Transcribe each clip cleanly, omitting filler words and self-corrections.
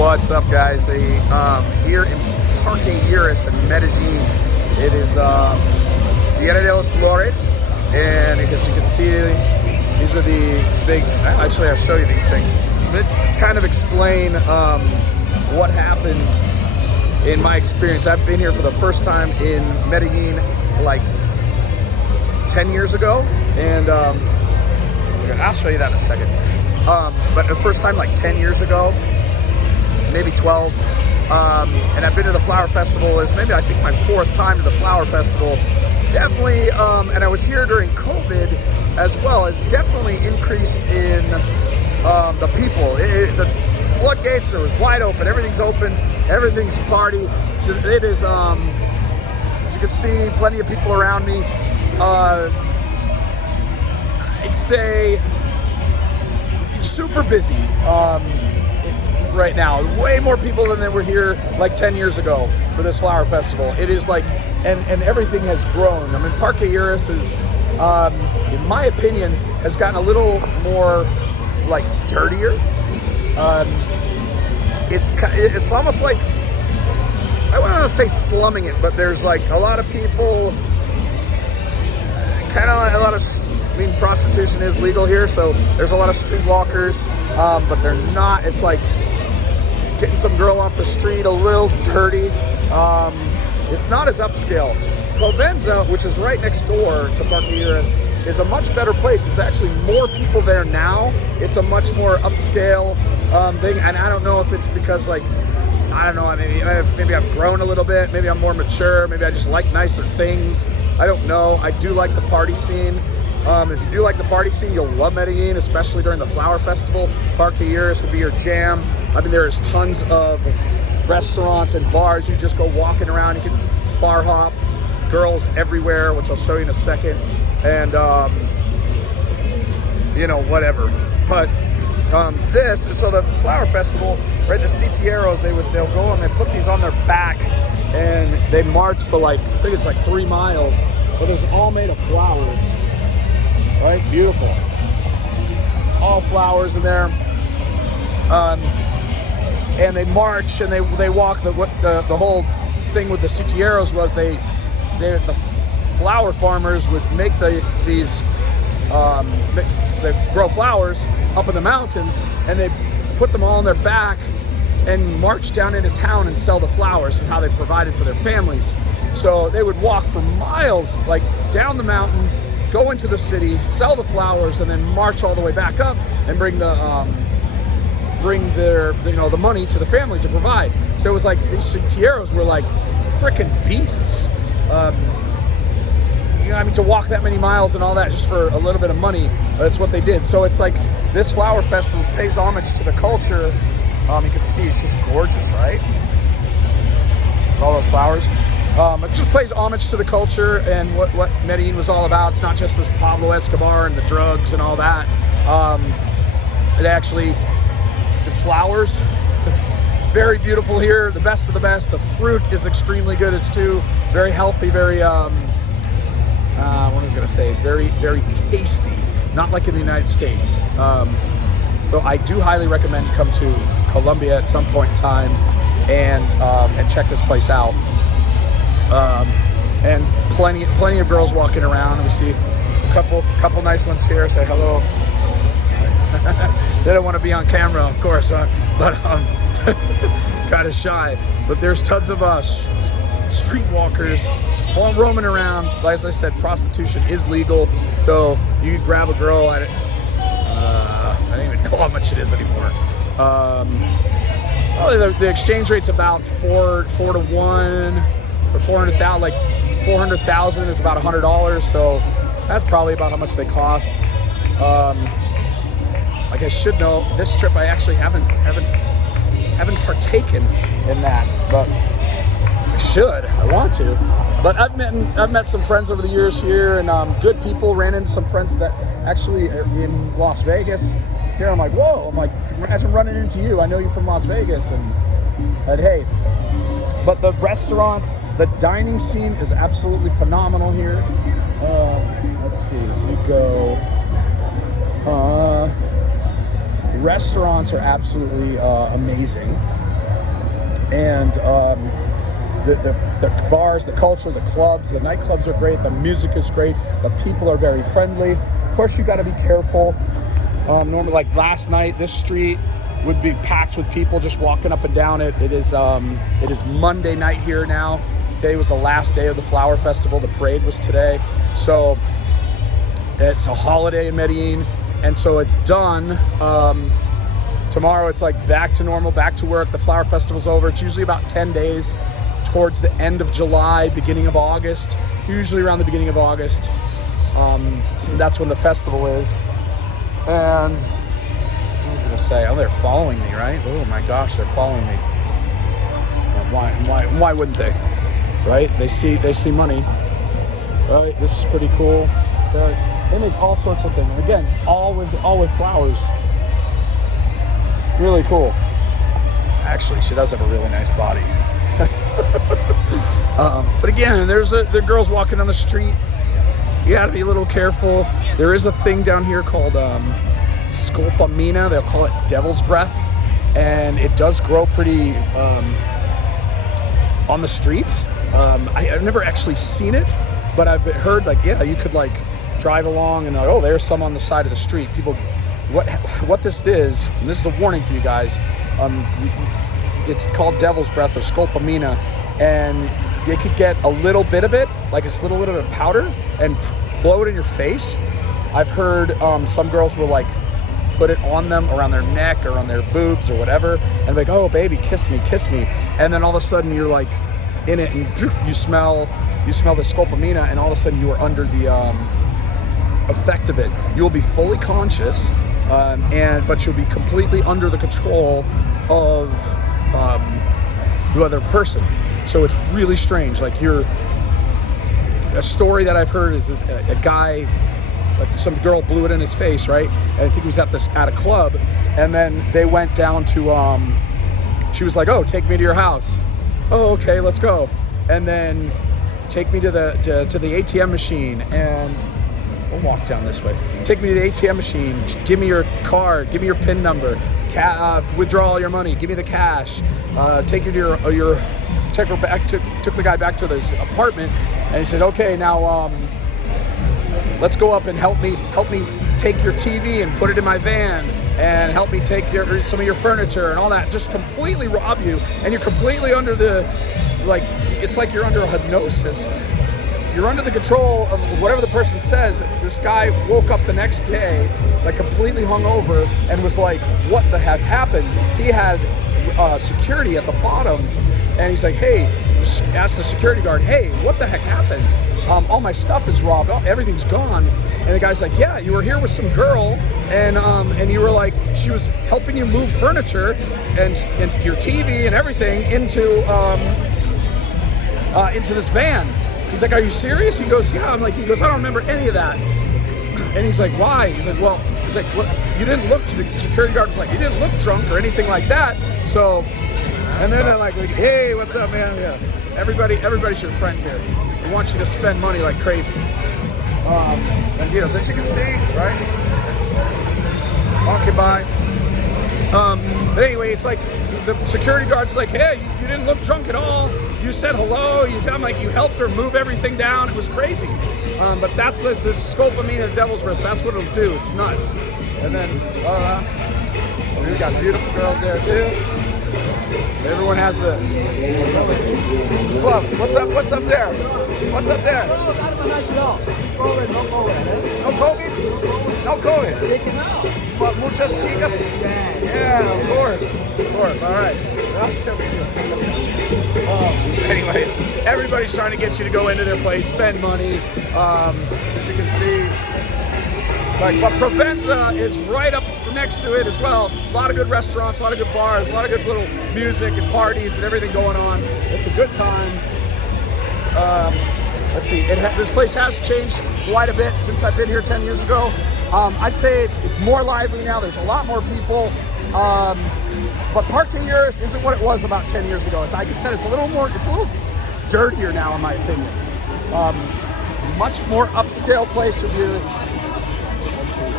What's up, guys? Here in Parque Lleras in Medellín. It is Dia de los Flores, and as you can see, these are the big. Actually, I'll show you these things. But kind of explain what happened in my experience. I've been here for the first time in Medellín like 10 years ago, and I'll show you that in a second. But the first time like 10 years ago, maybe 12, and I've been to the Flower Festival. It's maybe I think my fourth time to the Flower Festival. Definitely, and I was here during COVID as well. It's definitely increased in the people. The floodgates are wide open. Everything's open. Everything's party. So it is, as you can see, plenty of people around me. I'd say super busy right now. Way more people than there were here like 10 years ago for this Flower Festival. It is like, and everything has grown. I mean, Parque Lleras is, in my opinion, has gotten a little more like dirtier. It's almost like, I wouldn't want to say slumming it, but there's like a lot of people, kind of like a lot of, I mean, prostitution is legal here, so there's a lot of streetwalkers, but they're not. It's like getting some girl off the street, a little dirty. It's not as upscale. Provenza, which is right next door to Parque Lleras, is a much better place. There's actually more people there now. It's a much more upscale thing, and I don't know if it's because, like, I don't know, maybe I've grown a little bit, maybe I'm more mature, maybe I just like nicer things. I don't know. I do like the party scene. If you do like the party scene, you'll love Medellín, especially during the Flower Festival. Parque Lleras would be your jam. I mean, there's tons of restaurants and bars. You just go walking around, you can bar hop, girls everywhere, which I'll show you in a second, and you know, whatever. But so the Flower Festival, right, the Sitieros, they'll go and they put these on their back and they march for like, I think it's like 3 miles, but it's all made of flowers, right? Beautiful, all flowers in there. And they march and they walk. The whole thing with the Sitieros was the flower farmers would make they grow flowers up in the mountains, and they put them all on their back and march down into town and sell the flowers. This is how they provided for their families. So they would walk for miles, like down the mountain, go into the city, sell the flowers, and then march all the way back up and bring the money to the family to provide. So it was like these Sitieros were like freaking beasts. To walk that many miles and all that just for a little bit of money, that's what they did. So it's like this Flower Festival pays homage to the culture. You can see it's just gorgeous, right? All those flowers. It just pays homage to the culture and what Medellín was all about. It's not just this Pablo Escobar and the drugs and all that. It actually, the flowers, very beautiful here, the best of the best. The fruit is extremely good. It's too very healthy, very what was I gonna say? Very, very tasty. Not like in the United States. So I do highly recommend you come to Colombia at some point in time and check this place out. And plenty of girls walking around. We see a couple nice ones here. Say hello. They don't want to be on camera, of course, but kind of shy. But there's tons of streetwalkers all roaming around. Like as I said, prostitution is legal, so you can grab a girl at it. I don't even know how much it is anymore. The exchange rate's about 4 to 1 or 400,000. Like 400,000 is about $100, so that's probably about how much they cost. Like I should know, this trip I actually haven't partaken in that, but I should. I want to. But I've met some friends over the years here, and good people. Ran into some friends that actually are in Las Vegas. Here I'm like, whoa! I'm like, as I'm running into you, I know you're from Las Vegas, and hey. But the restaurants, the dining scene is absolutely phenomenal here. Let's see, we go. Restaurants are absolutely amazing. And the bars, the culture, the clubs, the nightclubs are great. The music is great. The people are very friendly. Of course, you got to be careful. Normally, like last night, this street would be packed with people just walking up and down it. It is Monday night here now. Today was the last day of the Flower Festival. The parade was today. So it's a holiday in Medellin. And so it's done. Tomorrow it's like back to normal, back to work. The Flower Festival's over. It's usually about 10 days towards the end of July, beginning of August. Usually around the beginning of August. That's when the festival is. And what was I gonna say? Oh, they're following me, right? Oh my gosh, they're following me. Why wouldn't they? Right? They see money. Right? This is pretty cool. They make all sorts of things. Again, all with flowers. Really cool. Actually, she does have a really nice body. But again, the girls walking down the street. You got to be a little careful. There is a thing down here called scolpamina. They'll call it devil's breath, and it does grow pretty on the streets. I've never actually seen it, but I've heard like, yeah, you could like drive along and like, oh, there's some on the side of the street. People, what this is, and this is a warning for you guys. It's called devil's breath or scolpamina, and you could get a little bit of it, like a little bit of powder, and blow it in your face. I've heard some girls will like put it on them around their neck or on their boobs or whatever, and like, oh baby, kiss me, and then all of a sudden you're like in it, and you smell the scolpamina, and all of a sudden you are under the effect of it. You will be fully conscious, but you'll be completely under the control of the other person. So it's really strange. Like a story that I've heard is this, a guy, like some girl blew it in his face, right? And I think he was at a club, and then they went down to, she was like, oh, take me to your house. Oh, okay, let's go. And then take me to the ATM machine, and we'll walk down this way. Take me to the ATM machine, give me your card, give me your PIN number, withdraw all your money, give me the cash, take you to took the guy back to his apartment, and he said, okay, now let's go up and help me take your TV and put it in my van, and help me take some of your furniture and all that. Just completely rob you, and you're completely under it's like you're under a hypnosis. You're under the control of whatever the person says. This guy woke up the next day, like completely hungover, and was like, what the heck happened? He had security at the bottom, and he's like, hey, asked the security guard, hey, what the heck happened? All my stuff is robbed, everything's gone. And the guy's like, yeah, you were here with some girl, and you were like, she was helping you move furniture and your TV and everything into this van. He's like, are you serious? He goes, yeah. I'm like, he goes, I don't remember any of that. And he's like, why? He's like, well, what? You didn't look, the security guard was like, you didn't look drunk or anything like that. So, and then they're like, hey, what's up, man? Yeah, everybody's your friend here. We want you to spend money like crazy. And so as you can see, right? Walking by. But anyway, it's like the security guard's like, hey, you didn't look drunk at all. You said hello. You helped her move everything down. It was crazy. But that's the scolpamina devil's breath. That's what it'll do. It's nuts. And then we got beautiful girls there too. Everyone has the club. What's up? What's up there? What's up there? No COVID. No COVID. Check it out. But muchas chicas. Yeah, of course. All right. That's good. Anyway, everybody's trying to get you to go into their place, spend money. As you can see, but Provenza is right up next to it as well. A lot of good restaurants, a lot of good bars, a lot of good little music and parties and everything going on. It's a good time. Let's see, this place has changed quite a bit since I've been here 10 years ago. I'd say it's more lively now. There's a lot more people. But Parque Lleras isn't what it was about 10 years ago. It's, like I said, it's a little dirtier now, in my opinion. Much more upscale place with you. Let's see.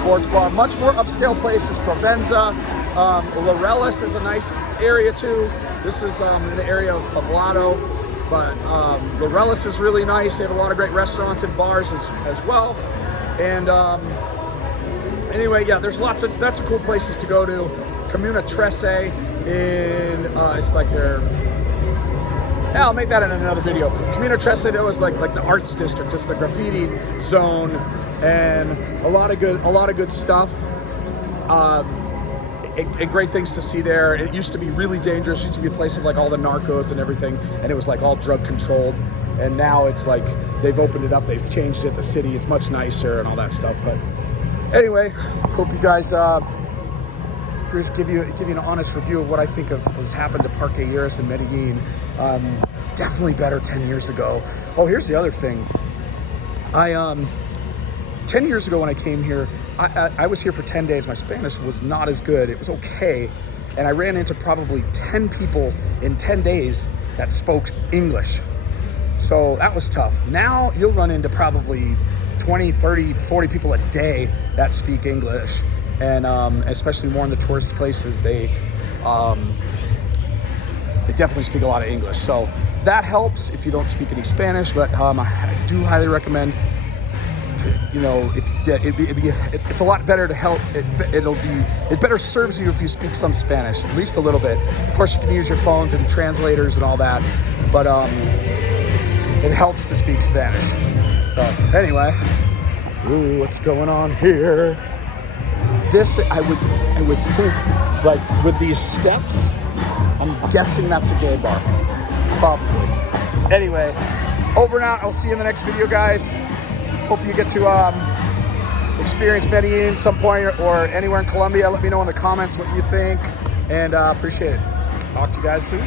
Sports bar. Much more upscale place is Provenza. Lleras is a nice area too. This is in the area of Poblado, but Lleras is really nice. They have a lot of great restaurants and bars as well. And anyway, yeah, there's lots of cool places to go to. Comuna 13 in it's like their, yeah, I'll make that in another video. Comuna 13, that was like the arts district, just the graffiti zone, and a lot of good stuff. And great things to see there. It used to be really dangerous. It used to be a place of like all the narcos and everything, and it was like all drug controlled. And now it's like they've opened it up, they've changed it. The city, it's much nicer and all that stuff. But anyway, hope you guys just give you an honest review of what I think of what's happened to Parque Lleras in Medellín. Definitely better 10 years ago. Oh, here's the other thing. 10 years ago when I came here, I was here for 10 days. My Spanish was not as good. It was okay. And I ran into probably 10 people in 10 days that spoke English. So that was tough. Now you'll run into probably 20, 30, 40 people a day that speak English. And especially more in the tourist places, they definitely speak a lot of English. So that helps if you don't speak any Spanish, but I do highly recommend, you know, it's a lot better to help. It better serves you if you speak some Spanish, at least a little bit. Of course, you can use your phones and translators and all that, but it helps to speak Spanish. So anyway, ooh, what's going on here? This I would think, like with these steps, I'm guessing that's a gay bar, probably. Anyway, over and out. I'll see you in the next video, guys. Hope you get to experience Medellín some point or anywhere in Colombia. Let me know in the comments what you think, and appreciate it. Talk to you guys soon.